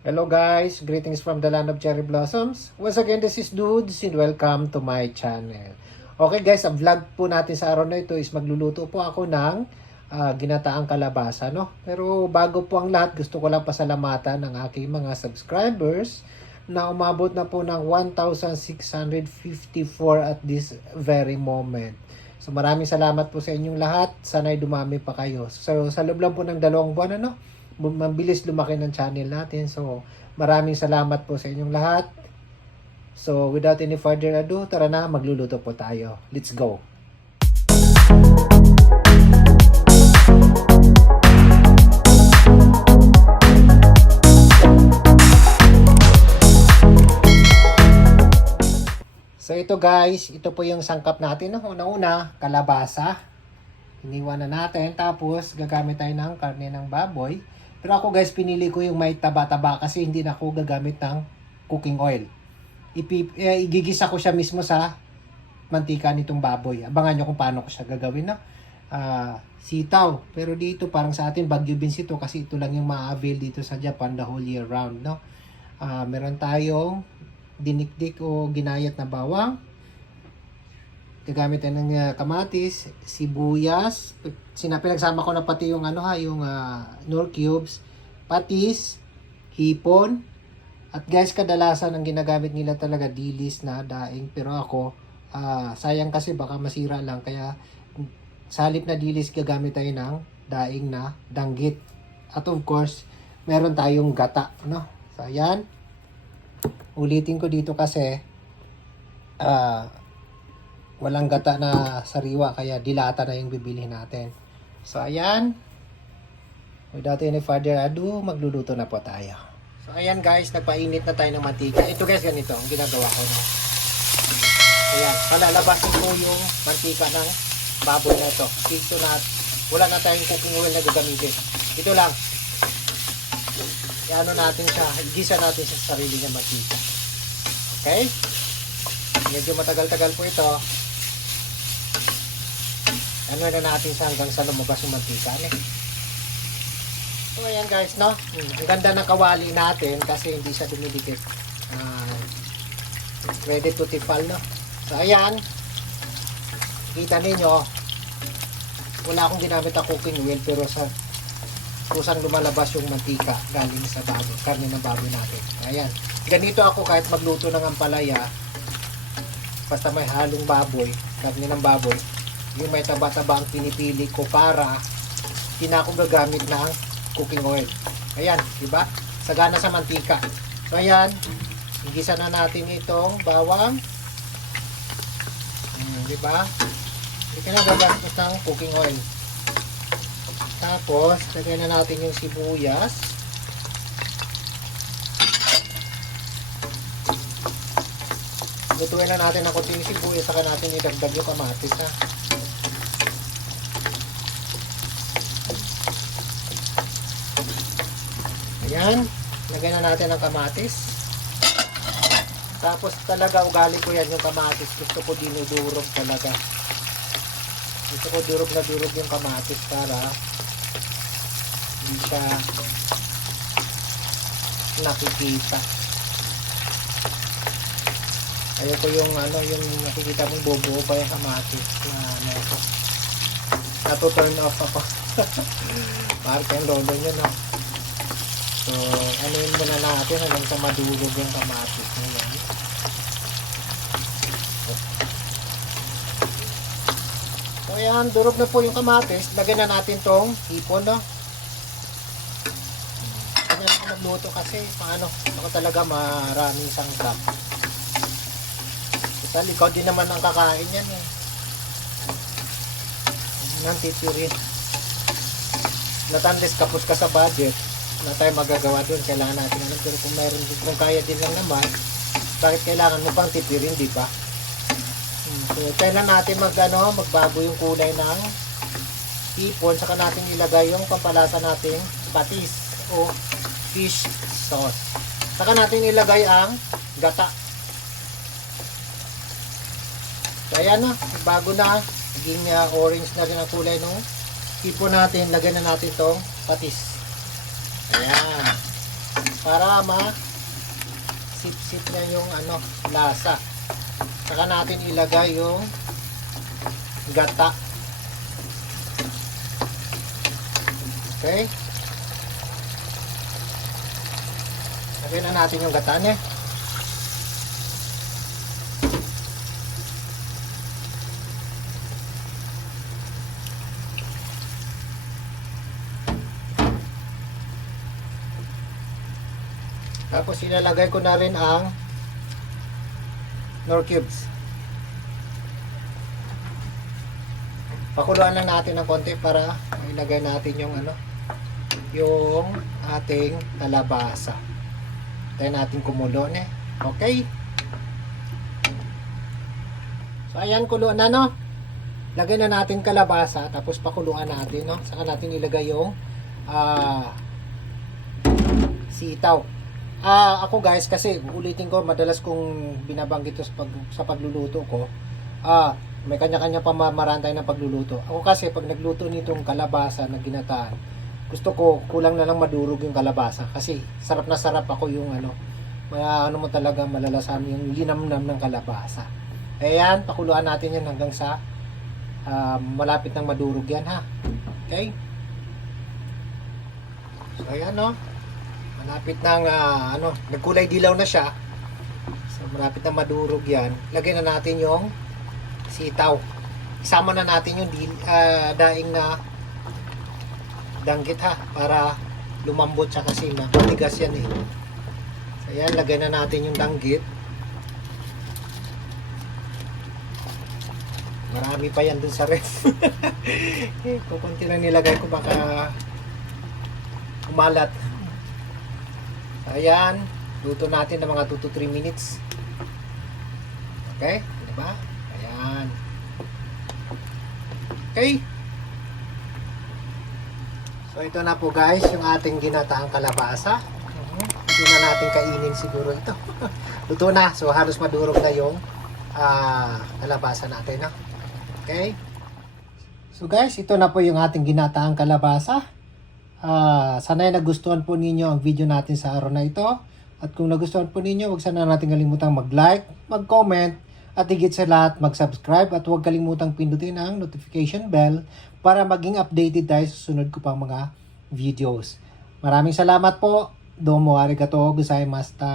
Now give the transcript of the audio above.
Hello guys, greetings from the land of cherry blossoms. Once again, this is Dudes and welcome to my channel. Okay guys, ang vlog po natin sa araw na ito is magluluto po ako ng ginataang kalabasa, no? Pero bago po ang lahat, gusto ko lang pasalamatan ang aking mga subscribers na umabot na po ng 1,654 at this very moment. So maraming salamat po sa inyong lahat. Sana'y dumami pa kayo. So sa loob lang po ng 2 buwan, ano? Mabilis lumaki ng channel natin. So, maraming salamat po sa inyong lahat. So, without any further ado, tara na, magluluto po tayo. Let's go! So, ito guys, ito po yung sangkap natin. Una-una, kalabasa. Iniwan na natin. Tapos, gagamit tayo ng karne ng baboy. Pero ako guys, pinili ko yung may taba-taba kasi hindi na ako gagamit ng cooking oil. Igigisa ko siya mismo sa mantika nitong baboy. Abangan nyo kung paano ko siya gagawin. No? Sitaw. Pero dito parang sa atin Baguio beans ito kasi ito lang yung ma-avail dito sa Japan the whole year round. No? Meron tayong dinikdik o ginayat na bawang. Gagamit tayo ng kamatis, sibuyas, pinagsama ko na pati yung yung nor cubes, patis, hipon, at guys kadalasan ang ginagamit nila talaga dilis na daing, pero ako sayang kasi baka masira lang kaya sa halip na dilis gagamit tayo ng daing na danggit. At of course, meron tayong gata, no? So ayan. Ulitin ko dito kasi walang gata na sariwa kaya dilata na yung bibili natin. So ayan, without any further ado, magluluto na po tayo. So ayan guys, nagpainit na tayo ng mantika. Ito guys, ganito ang ginagawa ko. No? Ayan, palalabasin ko yung mantika ng baboy na ito. Ito na, wala na tayong cooking oil na gagamitin. Ito lang. Iano natin siya, igisa natin sa sarili ng mantika. Okay? Medyo matagal-tagal po ito. Ano na natin siya hanggang sa lumabas yung mantika. So ayan guys, no? Ang ganda ng kawali natin kasi hindi siya dumidikit. Ready to tipal, no? So ayan. Kita ninyo, wala akong ginamit na cooking oil pero sa kusang lumalabas yung mantika galing sa baboy, karne ng baboy natin. Ayan. Ganito ako kahit magluto ng ampalaya. Basta may halong baboy, karne ng baboy, yung may taba-taba ang pinipili ko para hindi na ako gagamit ng cooking oil. Ayan, di ba? Sagana sa mantika. So ayan, igisa na natin itong bawang. Di ba? Hindi na gagamit ng cooking oil. Tapos, lagyan na natin yung sibuyas. Lutuin na natin ang kunting sibuyas, saka natin idagdag yung kamatis ha. Ayan, lagyan na natin ang kamatis. Tapos talaga ugali ko yan yung kamatis. Gusto ko dinudurog talaga. Gusto ko durog na durog yung kamatis para hindi siya nakikita. Ayoko yung yung nakikita mong bobo pa yung kamatis na nato-turn off ako. Parang yung lolo nyo, no? So, anuin muna natin hanggang sa madurog yung kamatis nyo. So, ayan, durog na po yung kamatis. Lagyan na natin tong hipon, no? Kaya ako magluto kasi paano? Ako talaga maraming sangkap. Total, ikaw din naman ang kakain yan eh. Nang titirin. Natanlis kapos ka sa budget. Na tayo magagawa doon. Kailangan natin ano. Pero kung mayroon din, kung kaya din lang naman, bakit kailangan mo pang tipirin, di ba? So, kailan natin magbago yung kulay ng hipon. Saka natin ilagay yung pampalasa natin patis o fish sauce. Saka natin ilagay ang gata. So ayan na, bago na, naging orange na rin ang kulay ng hipon natin. Lagyan na natin tong patis. Ayan. para sip niya yung lasa. Saka natin ilagay yung gata. Okay? Lagyan na natin yung gata niya. Tapos ilalagay ko na rin ang Knorr cubes. Pakuluan lang natin ng konti para ilagay natin yung yung ating kalabasa. Tayo natin kumulo Okay? So ayan, kuluan na Lagay na natin kalabasa tapos pakuluan natin Saka natin ilagay yung sitaw. Ako guys, kasi ulitin ko, madalas kong binabanggit ito sa pagluluto ko. May kanya-kanya pamamaraan tayo ng pagluluto. Ako kasi pag nagluto nitong kalabasa na ginataan, gusto ko kulang na lang madurog yung kalabasa kasi sarap na sarap ako yung mo talaga malalasan yung linamnam ng kalabasa. Ayan, pakuluan natin yan hanggang sa malapit ng madurog yan ha. Okay? So ayan malapit ng nagkulay dilaw na siya. So malapit na madurog yan. Lagyan na natin yung sitaw. Isama na natin yung daing na danggit ha, para lumambot siya kasi matigas yan So ayan, lagyan na natin yung danggit. Marami pa yan dun sa ref. Kukunti lang nilagay ko, baka umalat. Ayan, luto natin ng mga 2 to 3 minutes. Okay? Diba? Ayan. Okay? So ito na po guys, yung ating ginataang kalabasa. Hindi na natin kainin siguro ito. Luto na. So halos madurog na yung kalabasa natin. Okay? So guys, ito na po yung ating ginataang kalabasa. Sana ay nagustuhan po ninyo ang video natin sa araw na ito. At kung nagustuhan po ninyo, huwag sana natin kalimutang mag-like, mag-comment, at higit sa lahat mag-subscribe. At huwag kalimutang pindutin ang notification bell para maging updated tayo sa susunod ko pang mga videos. Maraming salamat po. Domo arigatou gozaimashita.